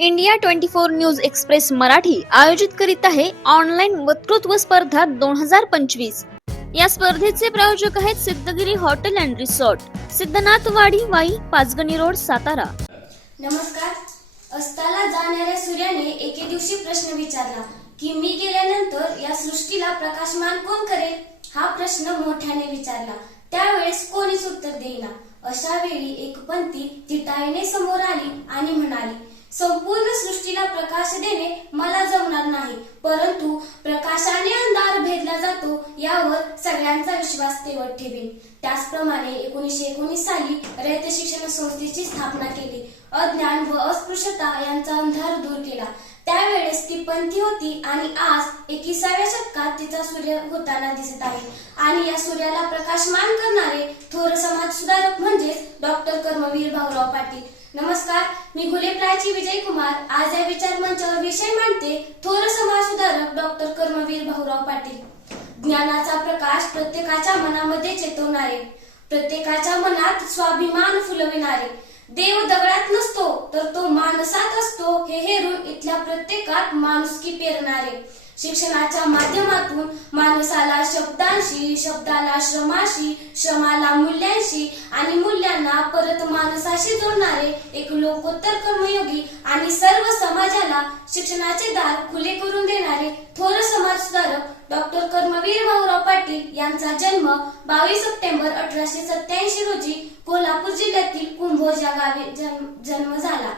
India twenty four news express Marathi आयोजित करीत आहे ऑनलाईन वक्तृत्व स्पर्धा दोन हजार पंचवीस. या स्पर्धेचे प्रायोजक आहेत Siddhagiri hotel and resort Siddhanathwadi Wai Panchgani road Satara. नमस्कार. अस्ताला जाणाऱ्या सूर्याने एके दिवशी प्रश्न विचारला की मी गेल्यानंतर या सृष्टीला प्रकाशमान कोण करेल? हा प्रश्न मोठ्याने विचारला. त्यावेळेस कोणीच उत्तर देईना. अशा वेळी एक पंथी तिटाईने समोर आली आणि म्हणाली संपूर्ण सृष्टीला प्रकाश देणे मला जमणार नाही. परंतु प्रकाशाने अंधार भेदला जातो यावर सगळ्यांचा विश्वास तेवट ठेवीन. त्याचप्रमाणे एकोणीसशे एकोणीस साली रयत शिक्षण संस्थेची स्थापना केली. अज्ञान व अस्पृश्यता यांचा अंधार दूर केला. त्यावेळेस ती पंथी होती आणि आज एकविसाव्या शतकात तिचा सूर्य होताना दिसत आहे. आणि या सूर्याला प्रकाशमान करणारे थोर समाज सुधारक म्हणजेच डॉक्टर कर्मवीर भाऊराव पाटील. नमस्कार मी गुलेप्राची विजय कुमार आज या विचार मंचावर विषय मांडते थोर समाज सुधारक डॉक्टर कर्मवीर भाऊराव पाटील. ज्ञानाचा प्रकाश प्रत्येकाच्या मनामध्ये चेतवणारे प्रत्येकाच्या मनात स्वाभिमान फुलविणारे. देव दगडात नसतो तर तो माणसात असतो हे हेरून इथल्या प्रत्येकात माणुसकी पेरणारे. शिक्षणाच्या माध्यमातून माणसाला शब्दांशी शब्दाला श्रमाशी श्रमाला मूल्यांशी आणि मूल्यांना परत माणसाशी जोडणारे एक लोकोत्तर कर्मयोगी आणि सर्व समाजाला शिक्षणाचे दार खुले करून देणारे थोर समाज सुधारक डॉक्टर कर्मवीर भाऊराव पाटील यांचा जन्म बावीस सप्टेंबर अठराशे सत्याऐंशी रोजी कोल्हापूर जिल्ह्यातील कुंभोज या गावी जन्म जन्म झाला.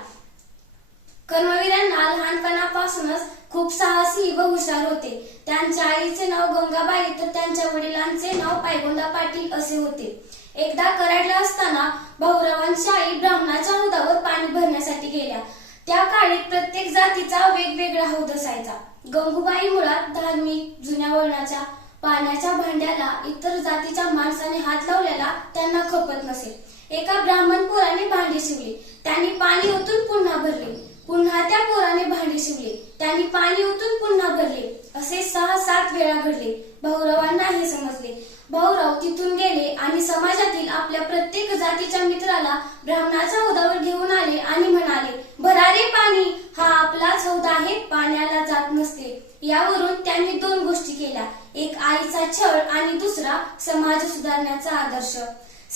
कर्मवीरांना लहानपणापासूनच खूप साहसी व हुशार होते. त्यांच्या आईचे नाव गंगाबाई तर त्यांच्या वडिलांचे नाव पायगोंदा पाटील असे होते. एकदा कराडला असताना भाऊरावांची आई ब्राह्मणाच्या हौदावर पाणी भरण्यासाठी गेल्या. त्या काळी प्रत्येक जातीचा वेगवेगळा हौद असायचा. गंगूबाई मुळात धार्मिक जुन्या वळणाच्या पाण्याच्या भांड्याला इतर जातीच्या माणसाने हात लावलेला त्यांना खपत नसेल एका ब्राह्मण पोराने भांडी शिवली. त्यांनी पाणी ओतून पुन्हा भरले. पुन्हा त्या पोराने भांडी शिवले. त्यांनी पाणी ओतून पुन्हा भरले. असे सहा सात वेळा घडले. भाऊरावांना हे समजले. भाऊराव तिथून गेले आणि समाजातील आपल्या प्रत्येक जातीच्या मित्राला ब्राह्मणाच्या हौदावर घेऊन आले आणि म्हणाले भरारे पाणी. हा आपलाच हौदा आहे. पाण्याला जात नसते. यावरून त्यांनी दोन गोष्टी केल्या. एक आईचा छळ आणि दुसरा समाज सुधारण्याचा आदर्श.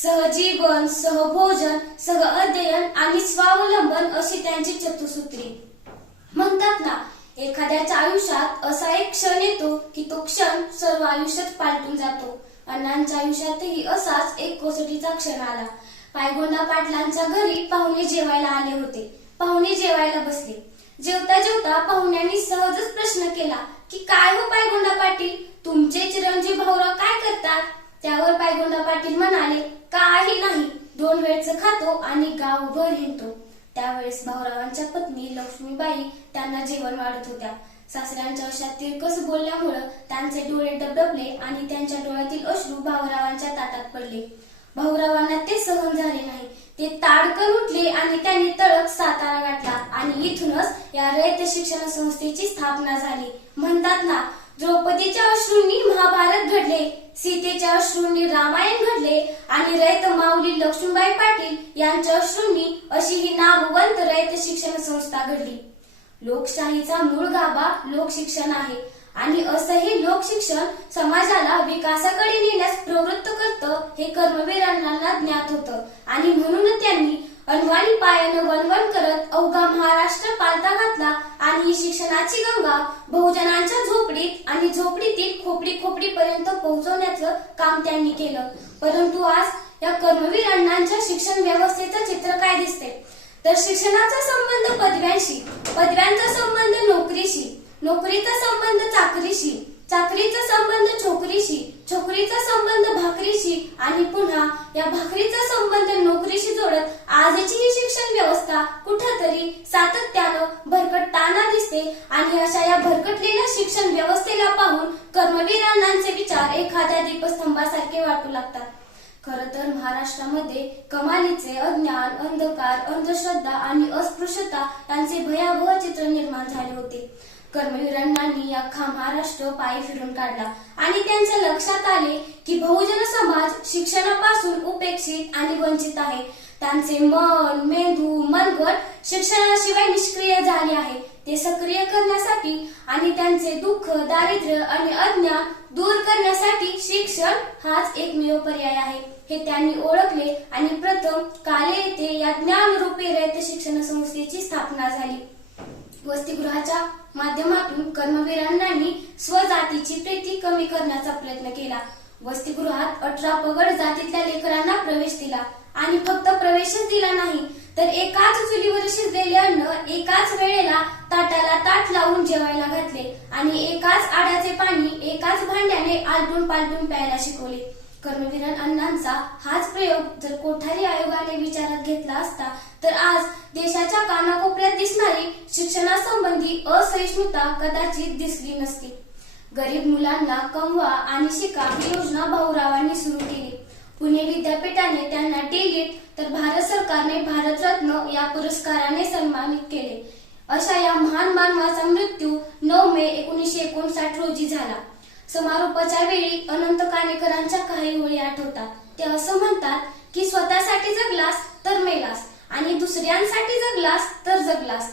सहजीवन सहभोजन सह अध्ययन आणि स्वावलंबन अशी त्यांची चतुसूत्री. म्हणतात ना एखाद्याच्या आयुष्यात असा एक क्षण येतो की तो क्षण सर्व आयुष्यात पालटून जातो. अण्णांच्या आयुष्यातही असाच एक कोसटीचा क्षण आला. पायगोंडा पाटलांच्या घरी पाहुणे जेवायला आले होते. पाहुणे जेवायला बसले. जेवता जेवता पाहुण्यांनी सहजच प्रश्न केला की काय हो पायगोंडा पाटील? तुमचे चिरंजीव भाऊराव काय करतात? त्यावर पायगोंडा पाटील म्हणाले काही नाही. दोन वेळच खातो आणि गावभर हिंडतो. त्यावेळेस भाऊरावांच्या पत्नी लक्ष्मीबाई त्यांना जेवण वाढत होत्या. सासऱ्यांच्या अशा तिरकस बोलल्यामुळं त्यांचे डोळे डबडबले आणि त्यांच्या डोळ्यातील अश्रू भाऊरावांच्या ताटात पडले. भाऊरावांना ते सहन झाले नाही. ते ताडकर उठले आणि त्यांनी तळक सातारा गाठला आणि इथूनच या रयत शिक्षण संस्थेची स्थापना झाली. म्हणतात ना द्रौपदीच्या अश्रूंनी महाभारत घडले सीतेच्या अश्रूंनी रामायण घडले आणि रयत माऊली लक्ष्मीबाई पाटील यांच्या अश्रूंनी अशी ही नामवंत रयत शिक्षण संस्था घडली. लोकशाहीचा मूळ गाभा लोकशिक्षण आहे आणि असंही लोकशिक्षण समाजाला विकासाकडे नेण्यास प्रवृत्त करतं हे कर्मवीरांना ज्ञात होतं आणि म्हणून त्यांनी अनवाणी पायानं वनवन करत अवघा महाराज ही शिक्षणाची गंगा बहुजनांच्या झोपडीत आणि झोपडीतील खोपडी खोपडी पर्यंत पोहोचवण्याचं काम त्यांनी केलं. परंतु आज या कर्मवीर अण्णांच्या शिक्षण व्यवस्थेचं चित्र काय दिसते तर शिक्षणाचा संबंध पदव्यांशी पदव्यांचा संबंध नोकरीशी नोकरीचा संबंध चाकरीशी चाकरीचा संबंध छोकरीशी छोकरीचा संबंध भाकरीशी आणि पुन्हा या भाकरीचा आजची ही शिक्षण व्यवस्था कुठंतरी सातत्यानं भरकटताना दिसते आणि अशा या भरकटलेल्या शिक्षण व्यवस्थेला पाहून कर्मवीर अण्णांचे विचार एखाद्या दीपस्तंभासारखे वाटू लागतात. खर तर महाराष्ट्रामध्ये कमालीचे अज्ञान अंधकार अंधश्रद्धा आणि अस्पृश्यता यांचे भयावह चित्र निर्माण झाले होते. कर्मवीरांनी अख्खा महाराष्ट्र पायी फिरून काढला आणि त्यांच्या लक्षात आले की बहुजन समाज शिक्षणापासून उपेक्षित आणि वंचित आहे. त्यांचे मन मेंदू मनगट शिक्षणाशिवाय निष्क्रिय झाले आहे. ते सक्रिय करण्यासाठी आणि त्यांचे दुःख दारिद्र्य आणि अज्ञान दूर करण्यासाठी शिक्षण हाच एकमेव पर्याय आहे. हे त्यांनी ओळखले आणि प्रथम काले येथे या ज्ञानरूपी रयत शिक्षण संस्थेची स्थापना झाली. वसतिगृहाच्या माध्यमातून कर्मवीरांनी स्वजातीची प्रीती कमी करण्याचा प्रयत्न केला. वसतिगृहात अठरा पगड जातीतल्या लेकरांना प्रवेश दिला. आणि फक्त प्रवेशच दिला नाही तर एकाच चुलीवर शिजलेले अन्न एकाच वेळेला ताटाला ताट लावून जेवायला घातले आणि एकाच आड्याचे पाणी एकाच भांड्याने आलटून पालटून प्यायला शिकवले. कर्मवीरन अण्णांचा हाच प्रयोग जर कोठारी आयोगाने विचारात घेतला असता तर आज देशाच्या कानाकोपऱ्यात दिसणारी शिक्षणासंबंधी असहिष्णुता कदाचित दिसली नसती. गरीब मुलांना कमवा आणि शिका ही योजना भाऊरावांनी सुरू केली. पुणे विद्यापीठाने त्यांना डिलीट तर भारत सरकारने भारतरत्न या पुरस्काराने सन्मानित केले. अशा या महान मानवाचा मृत्यू नऊ मे एकोणीसशे एकोणसाठ रोजी झाला. समारोपाच्या वेळी अनंत कानेकरांच्या काही ओळी आठवतात. ते असं म्हणतात की स्वतःसाठी जगलास तर मेलास आणि दुसऱ्यांसाठी जगलास तर जगलास.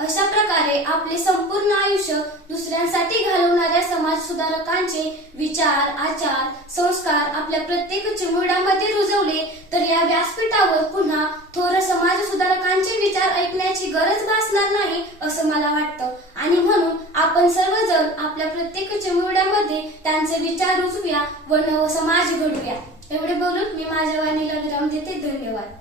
अशा प्रकारे आपले संपूर्ण आयुष्य दुसऱ्यांसाठी घालवणाऱ्या समाज सुधारकांचे विचार आचार संस्कार आपल्या प्रत्येक चिमुरड्यामध्ये रुजवले तर या व्यासपीठावर पुन्हा थोर समाज सुधारकांचे विचार ऐकण्याची गरज भासणार नाही असं मला वाटतं. आणि म्हणून आपण सर्वजण आपल्या प्रत्येक चिमुरड्यामध्ये त्यांचे विचार रुजूया व नव समाज घडूया एवढे बोलून मी माझ्या वाणीला विराम देते. धन्यवाद.